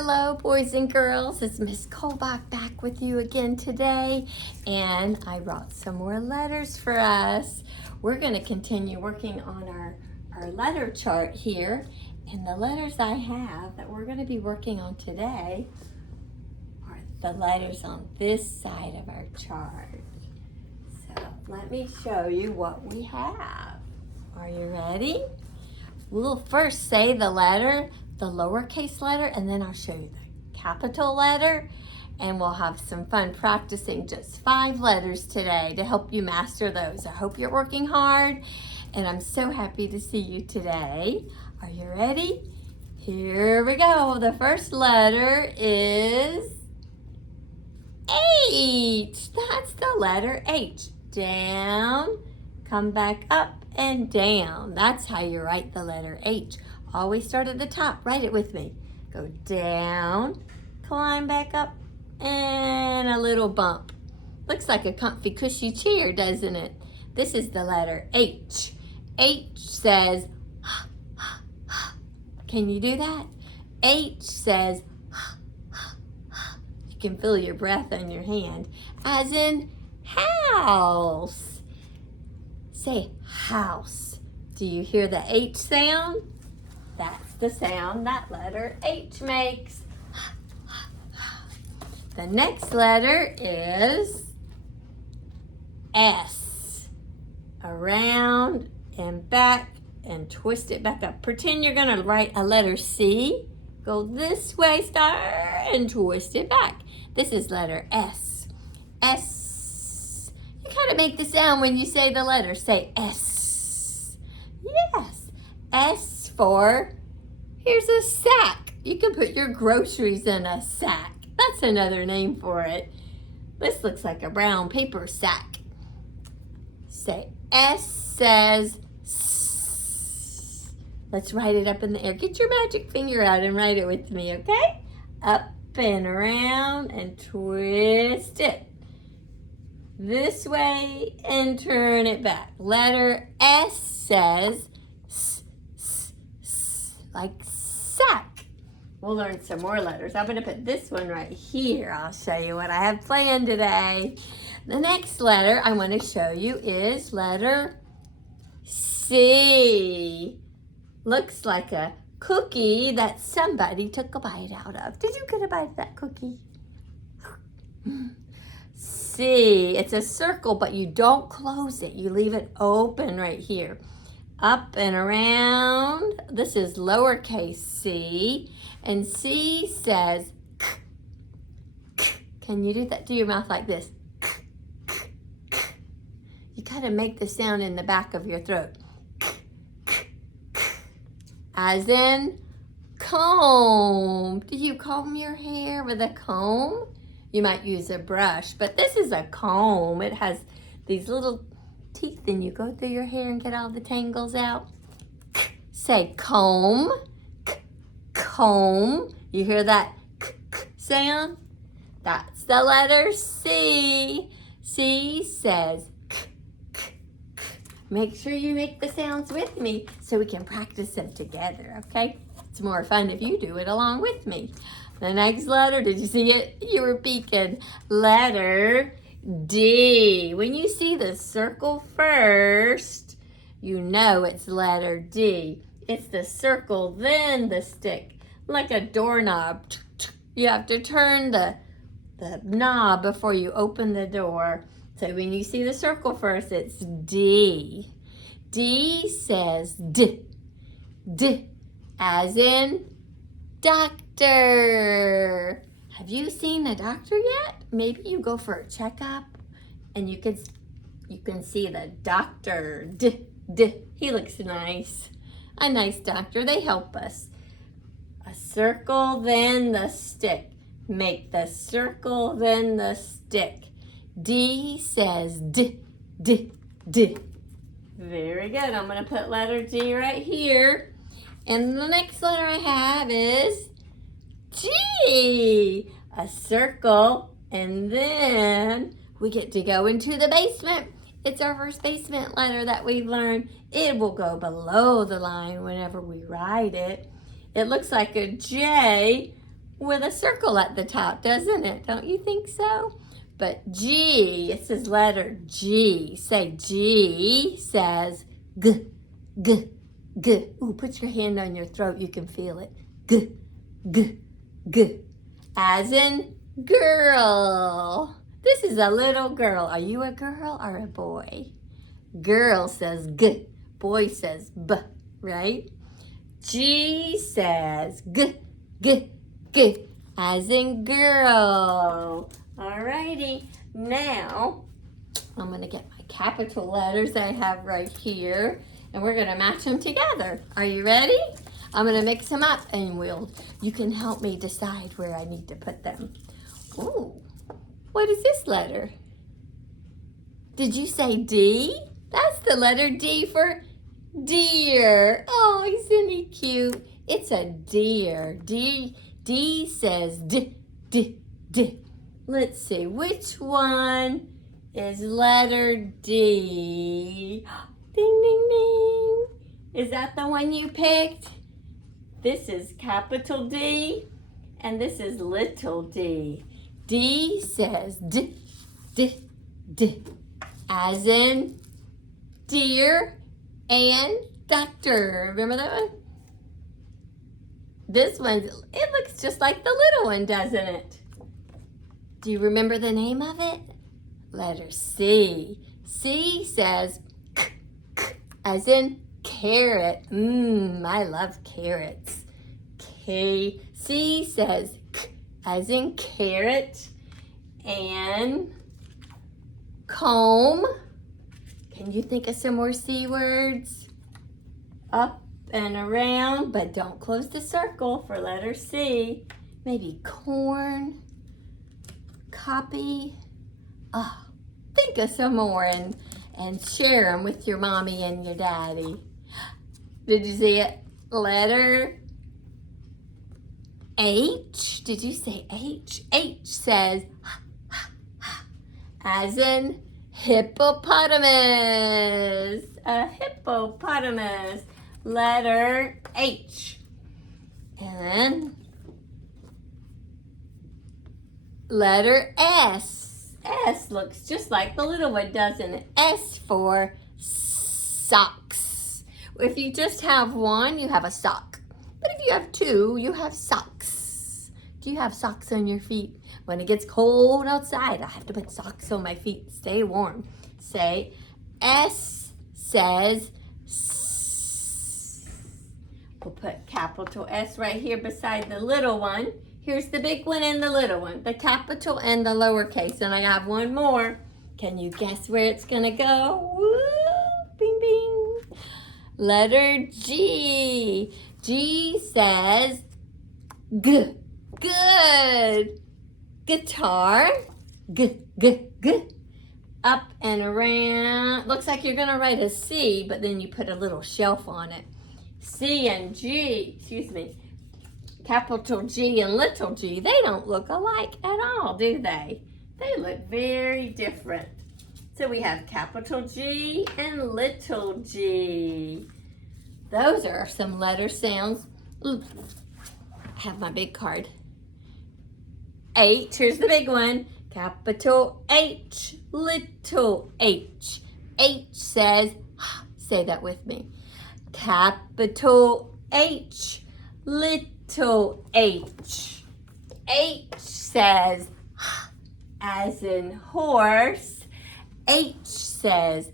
Hello, boys and girls. It's Miss Kolbach back with you again today, and I brought some more letters for us. We're going to continue working on our letter chart here, and the letters I have that we're going to be working on today are the letters on this side of our chart. So let me show you what we have. Are you ready? We'll first say the letter, the lowercase letter, and then I'll show you the capital letter, and we'll have some fun practicing just 5 letters today to help you master those. I hope you're working hard, and I'm so happy to see you today. Are you ready? Here we go. The first letter is H. That's the letter H. Down, come back up and down. That's how you write the letter H. Always start at the top. Write it with me. Go down, climb back up, and a little bump. Looks like a comfy, cushy chair, doesn't it? This is the letter H. H says, can you do that? H says, you can feel your breath on your hand, as in house. Say house. Do you hear the H sound? That's the sound that letter H makes. The next letter is S. Around and back and twist it back up. Pretend you're going to write a letter C. Go this way, star, and twist it back. This is letter S. S. You kind of make the sound when you say the letter. Say S. Yes. S for, here's a sack. You can put your groceries in a sack. That's another name for it. This looks like a brown paper sack. Say S says S. Let's write it up in the air. Get your magic finger out and write it with me, okay? Up and around and twist it this way and turn it back. Letter S says S, S, S, like sack. We'll learn some more letters. I'm going to put this one right here. I'll show you what I have planned today. The next letter I want to show you is letter C. Looks like a cookie that somebody took a bite out of. Did you get a bite of that cookie? C. It's a circle, but you don't close it. You leave it open right here. Up and around. This is lowercase c. And C says k, k. Can you do that? Do your mouth like this. K, k, k. You kind of make the sound in the back of your throat. K, k, k. As in comb. Do you comb your hair with a comb? You might use a brush, but this is a comb. It has these little teeth and you go through your hair and get all the tangles out. Say comb, comb. You hear that sound? That's the letter C. C says Make sure you make the sounds with me so we can practice them together, okay? It's more fun if you do it along with me. The next letter, did you see it? You were peeking. Letter D. When you see the circle first, you know it's letter D. It's the circle, then the stick, like a doorknob. You have to turn the knob before you open the door. So when you see the circle first, it's D. D says D. D, as in doctor. Have you seen a doctor yet? Maybe you go for a checkup and you can see the doctor. D, D. He looks nice. A nice doctor. They help us. A circle, then the stick. Make the circle, then the stick. D says D, D, D. Very good. I'm going to put letter D right here. And the next letter I have is G. A circle, and then we get to go into the basement. It's our first basement letter that we've learned. It will go below the line whenever we write it. It looks like a J, with a circle at the top, doesn't it? Don't you think so? But G, it says letter G. Say G says G, G, G. Ooh, put your hand on your throat. You can feel it. G, G, G. As in girl. This is a little girl. Are you a girl or a boy? Girl says G. Boy says B, right? G says G, G, G. As in girl. Alrighty. Now, I'm going to get my capital letters I have right here, and we're going to match them together. Are you ready? I'm going to mix them up, and you can help me decide where I need to put them. Ooh, what is this letter? Did you say D? That's the letter D for deer. Oh, isn't he cute? It's a deer. D says D, D, D. Let's see, which one is letter D? Ding, ding, ding. Is that the one you picked? This is capital D, and this is little d. D says D, D, D, as in deer and doctor. Remember that one? This one, it looks just like the little one, doesn't it? Do you remember the name of it? Letter C. C says k, k, as in carrot. I love carrots. K. C says k, as in carrot. And comb. Can you think of some more C words? Up and around, but don't close the circle for letter C. Maybe corn. Copy. Oh, think of some more and share them with your mommy and your daddy. Did you see it? Letter H. Did you say H? H says as in hippopotamus. A hippopotamus. Letter H. And letter S. S looks just like the little one, doesn't it? S for socks. If you just have one, you have a sock. But if you have two, you have socks. Do you have socks on your feet? When it gets cold outside, I have to put socks on my feet. Stay warm. Say S says S. We'll put capital S right here beside the little one. Here's the big one and the little one, the capital and the lowercase. And I have one more. Can you guess where it's gonna go? Woo, bing, bing. Letter G. G says G. Good. Guitar. G, G, G. Up and around. Looks like you're gonna write a C, but then you put a little shelf on it. C and G, excuse me. Capital G and little g, they don't look alike at all, do they? They look very different. So we have capital G and little g. Those are some letter sounds. Ooh, I have my big card. H, here's the big one. Capital H, little h. H says, say that with me. Capital H, little h. H says, as in horse. H says,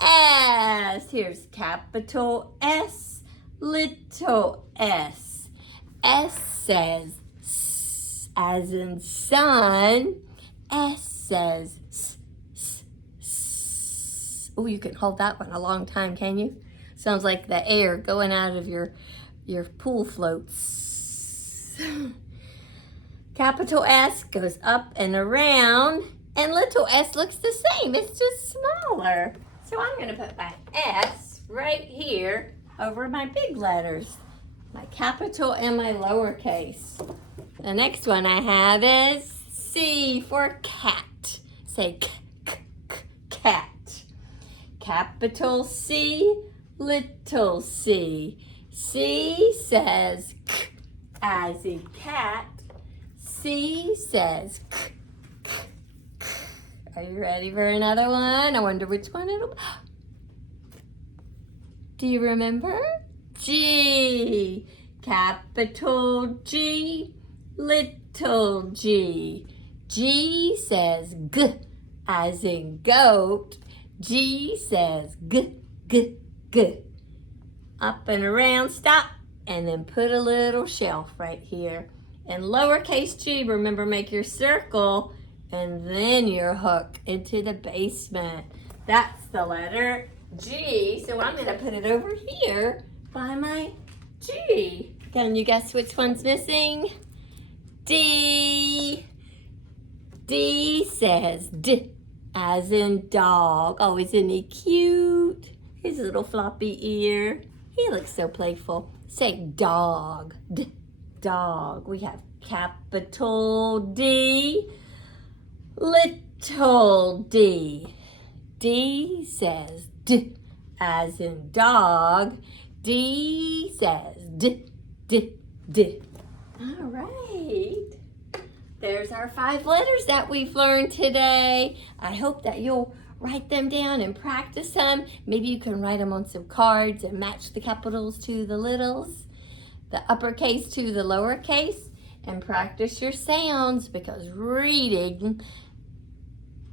S. Here's capital S, little s. S says, S, as in sun. S says, S, S, S. Oh, you can hold that one a long time, can you? Sounds like the air going out of your pool floats. Capital S goes up and around, and little s looks the same. It's just smaller. So I'm going to put my S right here over my big letters, my capital and my lowercase. The next one I have is C for cat. Say k, k, k, cat. Capital C, little c. C says k as in cat. C says k, k, k. Are you ready for another one? I wonder which one it'll be. Do you remember? G. Capital G, little g. G says g as in goat. G says g, g, g. Up and around, stop, and then put a little shelf right here. And lowercase g, remember, make your circle and then your hook into the basement. That's the letter G, so I'm gonna put it over here by my G. Can you guess which one's missing? D. D says D as in dog. Oh, isn't he cute? His little floppy ear. He looks so playful. Say dog. D, dog. We have capital D, little d. D says D as in dog. D says D, D, D. All right. There's our 5 letters that we've learned today. I hope that you'll write them down and practice them. Maybe you can write them on some cards and match the capitals to the littles, the uppercase to the lowercase, and practice your sounds, because reading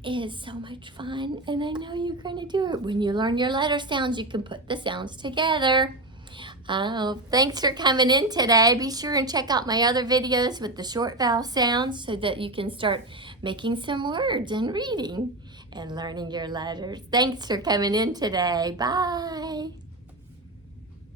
is so much fun, and I know you're going to do it. When you learn your letter sounds, you can put the sounds together. Oh, thanks for coming in today. Be sure and check out my other videos with the short vowel sounds so that you can start making some words and reading and learning your letters. Thanks for coming in today. Bye.